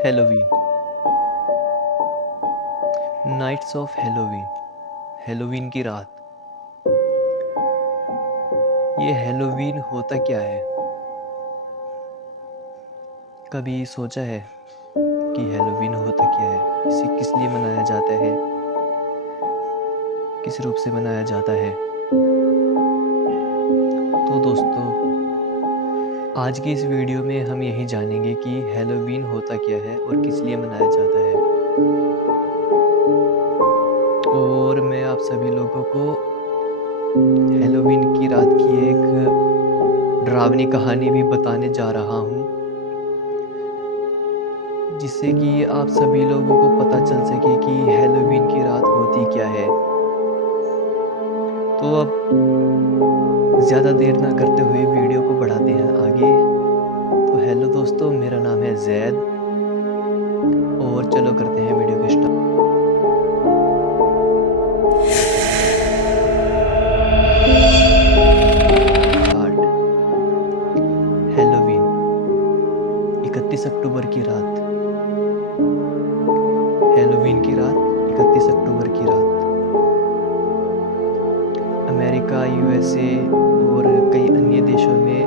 Halloween. Nights of Halloween. Halloween की रात। ये हेलोवीन होता क्या है? कभी सोचा है कि हेलोवीन होता क्या है? इसे किस लिए मनाया जाता है? किस रूप से मनाया जाता है? तो दोस्तों, आज की इस वीडियो में हम यही जानेंगे कि हेलोवीन होता क्या है और किस लिए मनाया जाता है। और मैं आप सभी लोगों को हेलोवीन की रात की एक डरावनी कहानी भी बताने जा रहा हूँ, जिससे कि आप सभी लोगों को पता चल सके कि हेलोवीन की रात होती क्या है। तो अब ज़्यादा देर ना करते हुए वीडियो को बढ़ाते हैं आगे। तो हेलो दोस्तों, मेरा नाम है जैद और चलो करते हैं वीडियो को स्टार्ट। हेलोवीन 31 अक्टूबर की रात। हेलोवीन की रात 31 अक्टूबर की रात अमेरिका, यूएसए और कई अन्य देशों में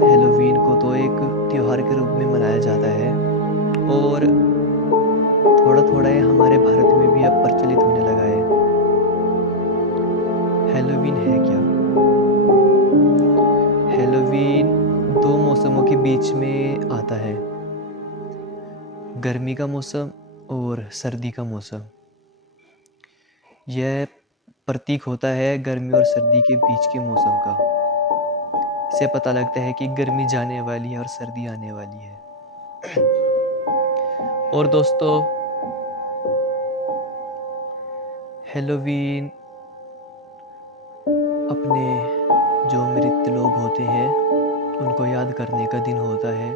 हेलोवीन को तो एक त्योहार के रूप में मनाया जाता है और थोड़ा थोड़ा ये हमारे भारत में भी अब प्रचलित होने लगा है। हेलोवीन है क्या? हेलोवीन दो मौसमों के बीच में आता है, गर्मी का मौसम और सर्दी का मौसम। यह प्रतीक होता है गर्मी और सर्दी के बीच के मौसम का। इससे पता लगता है कि गर्मी जाने वाली है और सर्दी आने वाली है। और दोस्तों, हेलोवीन अपने जो मृत लोग होते हैं उनको याद करने का दिन होता है।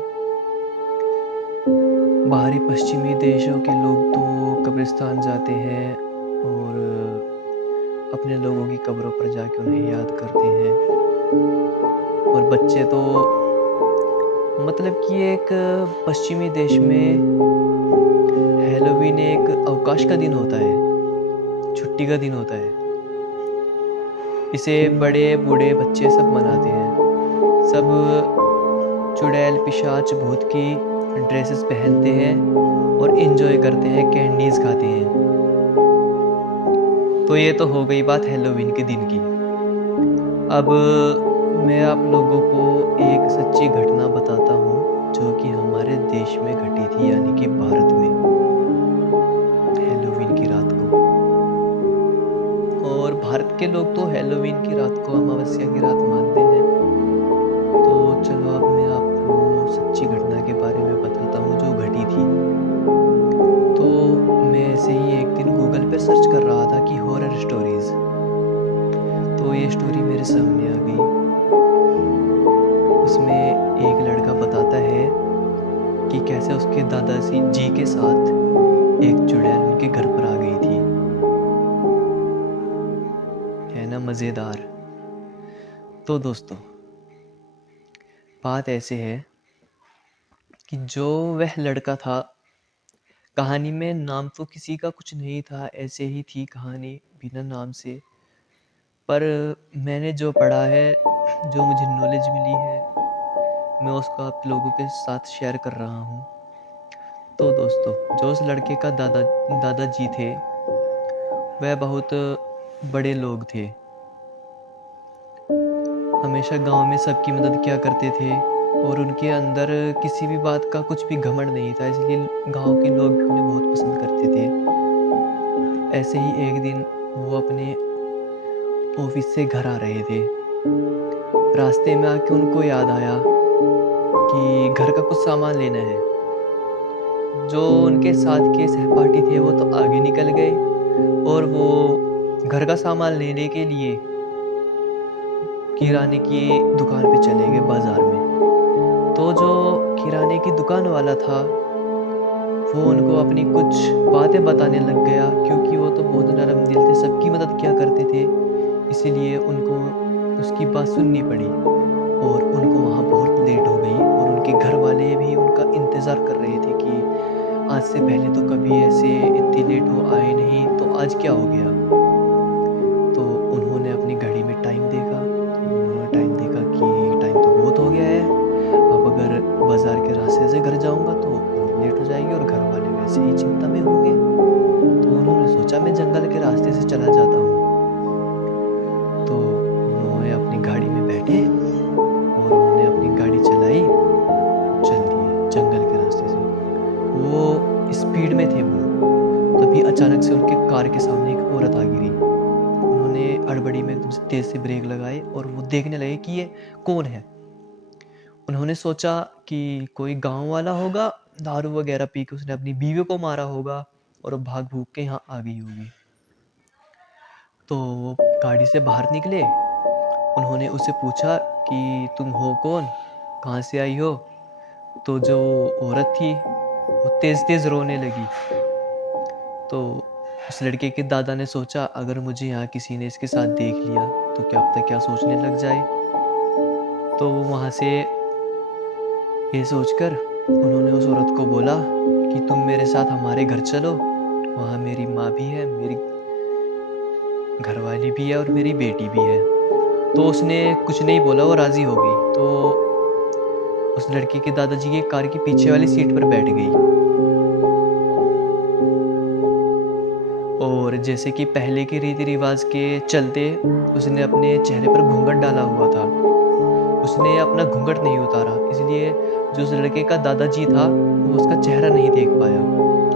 बाहरी पश्चिमी देशों के लोग तो कब्रिस्तान जाते हैं और अपने लोगों की कब्रों पर जाके उन्हें याद करते हैं। और बच्चे तो मतलब कि एक पश्चिमी देश में हेलोवीन एक अवकाश का दिन होता है, छुट्टी का दिन होता है। इसे बड़े बूढ़े बच्चे सब मनाते हैं। सब चुड़ैल पिशाच भूत की ड्रेसेस पहनते हैं और एंजॉय करते हैं, कैंडीज खाते हैं। तो ये तो हो गई बात हेलोवीन के दिन की। अब मैं आप लोगों को एक सच्ची घटना बताता हूँ जो कि हमारे देश में घटी थी, यानी कि भारत में, हेलोवीन की रात को। और भारत के लोग तो हेलोवीन की रात को अमावस्या की रात मानते हैं। तो चलो अब मैं आपको सच्ची घटना के बारे में बताता हूँ जो घटी थी। तो मैं ऐसे ही एक दिन गूगल पे सर्च कर रहा था कि हॉरर स्टोरीज, तो ये स्टोरी मेरे सामने आ गई। उसमें एक लड़का बताता है कि कैसे उसके दादाजी जी के साथ एक चुड़ैल उनके घर पर आ गई थी। है ना मज़ेदार? तो दोस्तों, बात ऐसे है कि जो वह लड़का था, कहानी में नाम तो किसी का कुछ नहीं था, ऐसे ही थी कहानी बिना नाम से। पर मैंने जो पढ़ा है, जो मुझे नॉलेज मिली है, मैं उसको आप लोगों के साथ शेयर कर रहा हूँ। तो दोस्तों, जो उस लड़के का दादाजी थे, वह बहुत बड़े लोग थे। हमेशा गांव में सबकी मदद किया करते थे और उनके अंदर किसी भी बात का कुछ भी घमंड नहीं था, इसलिए गांव के लोग भी उन्हें बहुत पसंद करते थे। ऐसे ही एक दिन वो अपने ऑफिस से घर आ रहे थे। रास्ते में आके उनको याद आया कि घर का कुछ सामान लेना है। जो उनके साथ के सहपाठी थे वो तो आगे निकल गए और वो घर का सामान लेने के लिए किराने की दुकान पे चले गए, बाजार में। तो जो किराने की दुकान वाला था, वो उनको अपनी कुछ बातें बताने लग गया, क्योंकि वो तो बहुत नरम दिल थे, सबकी मदद किया करते थे, इसीलिए उनको उसकी बात सुननी पड़ी। और उनको वहाँ बहुत लेट हो गई और उनके घर वाले भी उनका इंतज़ार कर रहे थे कि आज से पहले तो कभी ऐसे इतनी लेट हो आए नहीं, तो आज क्या हो गया? तो उन्होंने अपनी घड़ी में टाइम देखा, तो उन्होंने टाइम देखा कि टाइम तो बहुत हो गया है, अब अगर बाज़ार के रास्ते से घर जाऊँगा तो और लेट हो जाएगी और घर वाले वैसे ही चिंता में होंगे। तो उन्होंने सोचा मैं जंगल के रास्ते से चला जाता हूँ। तो उन्होंने अपनी गाड़ी में बैठे और उन्होंने अपनी गाड़ी चलाई, चल दिए जंगल के रास्ते से। वो स्पीड में थे वो, तभी अचानक से उनके कार के सामने एक औरत आ गिरी। उन्होंने हड़बड़ी में एकदम से तेज़ से ब्रेक लगाए और वो देखने लगे कि ये कौन है। उन्होंने सोचा कि कोई गाँव वाला होगा, दारू वग़ैरह पी के उसने अपनी बीवी को मारा होगा और वो भाग-भूग के यहाँ आ गई होगी। तो वो गाड़ी से बाहर निकले, उन्होंने उससे पूछा कि तुम हो कौन? कहाँ से आई हो? तो जो औरत थी, वो तेज़-तेज़ रोने लगी। तो उस लड़के के दादा ने सोचा अगर मुझे यहाँ किसी ने इसके साथ देख लिया, तो क्या पता क्या सोचने लग जाए। तो वहाँ से ये सोचकर उन्होंने उस औरत को बोला कि तुम मेरे साथ हमारे घर चलो, वहाँ मेरी माँ भी है, मेरी घरवाली भी है और मेरी बेटी भी है। तो उसने कुछ नहीं बोला, वो राज़ी हो गई। तो उस लड़के के दादाजी की कार की पीछे वाली सीट पर बैठ गई और जैसे कि पहले के रीति-रिवाज़ के चलते उसने अपने चेहरे पर घूंघट डाला हुआ था। उसने अपना घूंघट नहीं उतारा, इसलिए जो उस लड़के का दादाजी था, वो उसका चेहरा नहीं देख पाया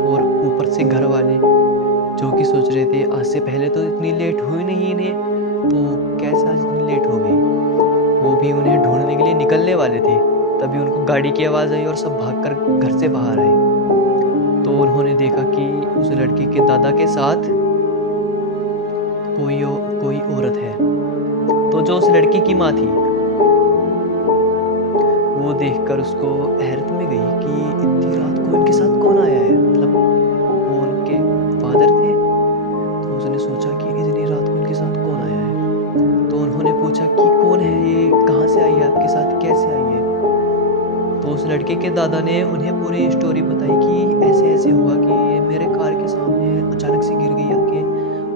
और ऊपर से घर वाले जो कि सोच रहे थे आज से पहले तो इतनी लेट हुई नहीं इन्हें, तो कैसे आज इतनी लेट हो गई? वो भी उन्हें ढूँढने के लिए निकलने वाले थे, तभी उनको गाड़ी की आवाज़ आई और सब भागकर घर से बाहर आए। तो उन्होंने देखा कि उस लड़के के दादा के साथ कोई औरत है। तो जो उस लड़के की माँ थी, वो देखकर उसको हैरत में गई कि इतनी रात को इनके साथ कौन आया है? मतलब वो उनके फ़ादर थे, तो उसने सोचा कि इतनी रात को इनके साथ कौन आया है? तो उन्होंने पूछा कि कौन है ये? कहाँ से आई है आपके साथ? कैसे आई है? तो उस लड़के के दादा ने उन्हें पूरी स्टोरी बताई कि ऐसे-ऐसे हुआ कि ये मेरे कार के सामने अचानक से गिर गई आके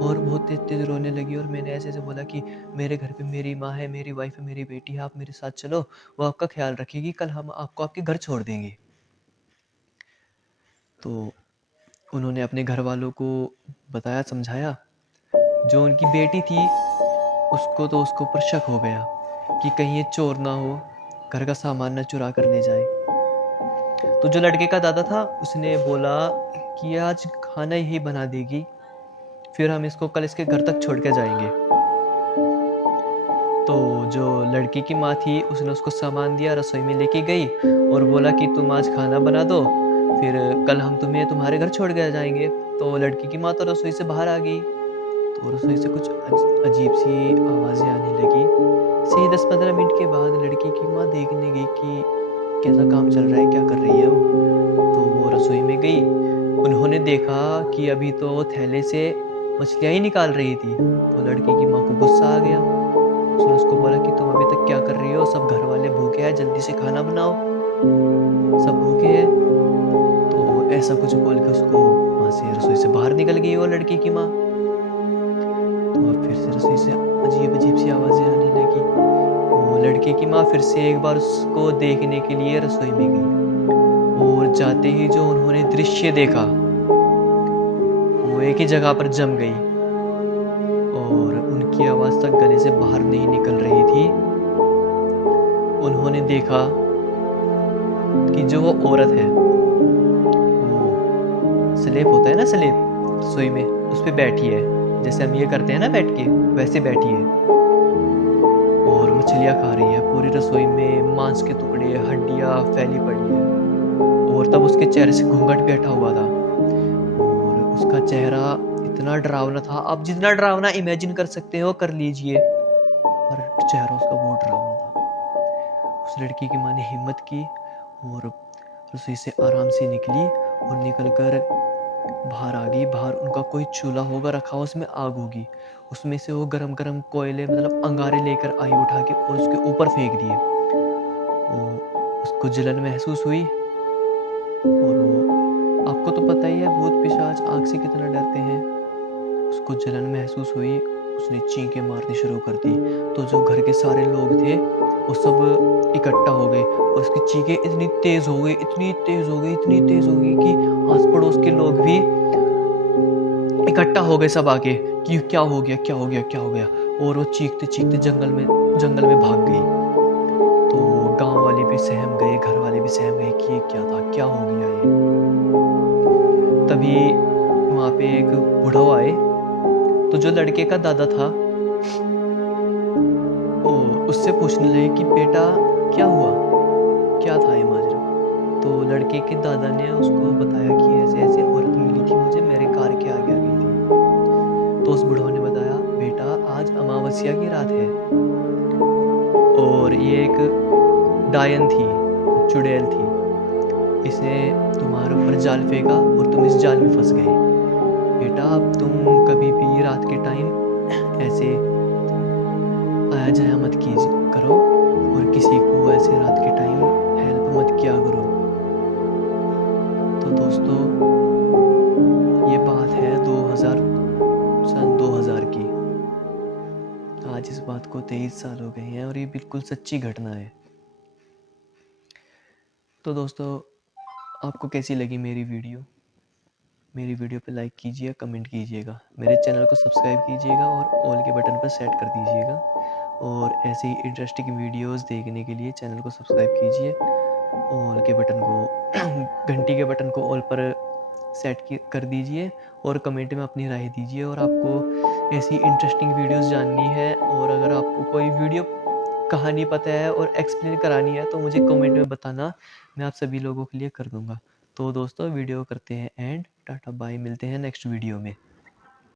और बहुत तेज़-तेज़ रोने लगी और मैंने ऐसे-ऐसे बोला कि मेरे घर पे मेरी माँ है, मेरी वाइफ़ है, मेरी बेटी है, आप मेरे साथ चलो, वो आपका ख़्याल रखेगी, कल हम आपको आपके घर छोड़ देंगे। तो उन्होंने अपने घरवालों को बताया, समझाया। जो उनकी बेटी थी, उसको तो उसके ऊपर शक हो गया कि कहीं ये चोर ना हो, घर का सामान ना चुरा कर ले जाए। तो जो लड़के का दादा था उसने बोला कि आज खाना यही बना देगी, फिर हम इसको कल इसके घर तक छोड़ के जाएँगे। तो जो लड़की की माँ थी उसने उसको सामान दिया, रसोई में लेके गई और बोला कि तुम आज खाना बना दो, फिर कल हम तुम्हें तुम्हारे घर छोड़ के जाएँगे। तो लड़की की माँ तो रसोई से बाहर आ गई, तो रसोई से कुछ अजीब-सी आवाज़ें आने लगी। ऐसे ही 10-15 मिनट के बाद लड़की की माँ देखने गई कि कैसा काम चल रहा है, क्या कर रही है वो? तो वो रसोई में गई, उन्होंने देखा कि अभी तो वो थैले से मछलियाँ ही निकाल रही थी, तो लड़की की माँ को गुस्सा आ गया। उसने उसको बोला कि तुम अभी तक क्या कर रही हो? सब घर वाले भूखे हैं, जल्दी से खाना बनाओ, सब भूखे हैं। तो ऐसा कुछ बोल के उसको वहाँ से रसोई से बाहर निकल गई वो लड़की की माँ। तो अब फिर से रसोई से अजीब-अजीब सी आवाज़ें आने लगी। वो लड़के की माँ फिर से एक बार उसको देखने के लिए रसोई में गई और जाते ही जो उन्होंने दृश्य देखा, वो एक ही जगह पर जम गई और उनकी आवाज़ तक गले से बाहर नहीं निकल रही थी। उन्होंने देखा कि जो वो औरत है, वो स्लेब होता है ना स्लेब, रसोई में, उस पे बैठी है। जैसे हम ये करते हैं ना बैठ के, वैसे बैठी है और मछलियाँ खा रही है। पूरी रसोई में मांस के टुकड़े, हड्डियाँ फैली पड़ी है और तब उसके चेहरे से घूंघट भी हटा हुआ था और उसका चेहरा इतना डरावना था, आप जितना डरावना इमेजिन कर सकते हो कर लीजिए, पर चेहरा उसका बहुत डरावना था। उस लड़की की माँ ने हिम्मत की और रसोई से आराम से निकली और निकलकर बाहर आ गई। बाहर उनका कोई चूल्हा होगा रखा हुआ, उसमें आग होगी। उसमें से वो गरम-गरम कोयले मतलब अंगारे लेकर आई उठा के और उसके ऊपर फेंक दिए। वो उसको जलन महसूस हुई और वो आपको तो पिशाच आग से कितना डरते हैं। उसको जलन महसूस हुई, उसने चीखें मारनी शुरू कर दी। तो जो घर के सारे लोग थे वो सब इकट्ठा हो गए और उसकी चीखें इतनी तेज़ हो गई, इतनी तेज़ हो गई, इतनी तेज़ हो गई कि आस-पड़ोस के लोग भी इकट्ठा हो गए सब आके कि क्या हो गया, क्या हो गया, क्या हो गया? और वो चीखते-चीखते जंगल में भाग गई। तो गाँव वाले भी सहम गए, घर वाले भी सहम गए कि ये क्या था? क्या हो गया ये? तभी वहाँ पे एक बुढ़ऊ आए, तो जो लड़के का दादा था, वो उससे पूछने लगे कि बेटा क्या हुआ? क्या था ये माजरा? तो लड़के के दादा ने उसको बताया कि ऐसे-ऐसे औरत मिली थी मुझे, मेरे कार के आगे आ गई थी। तो उस बुढ़ऊ ने बताया, बेटा आज अमावस्या की रात है और ये एक डायन थी, चुड़ैल थी। इसने तुम्हारे ऊपर जाल फेंका और तुम इस जाल में फँस गए। बेटा अब तुम कभी भी रात के टाइम ऐसे आया-जाया मत करो और किसी को ऐसे रात के टाइम हेल्प मत किया करो। तो दोस्तों ये बात है 2000 की। आज इस बात को 23 साल हो गए हैं और ये बिल्कुल सच्ची घटना है। तो दोस्तों आपको कैसी लगी मेरी वीडियो? मेरी वीडियो पे लाइक कीजिए, कमेंट कीजिएगा, मेरे चैनल को सब्सक्राइब कीजिएगा और ऑल के बटन पर सेट कर दीजिएगा। और ऐसे ही इंटरेस्टिंग वीडियोस देखने के लिए चैनल को सब्सक्राइब कीजिए, ऑल के बटन को घंटी के बटन को ऑल पर कर दीजिए और कमेंट में अपनी राय दीजिए। और आपको ऐसी इंटरेस्टिंग वीडियोस जाननी है और अगर आपको कोई वीडियो कहानी पता है और एक्सप्लेन करानी है तो मुझे कमेंट में बताना, मैं आप सभी लोगों के लिए कर दूंगा। तो दोस्तों वीडियो करते हैं एंड टाटा बाय, मिलते हैं नेक्स्ट वीडियो में।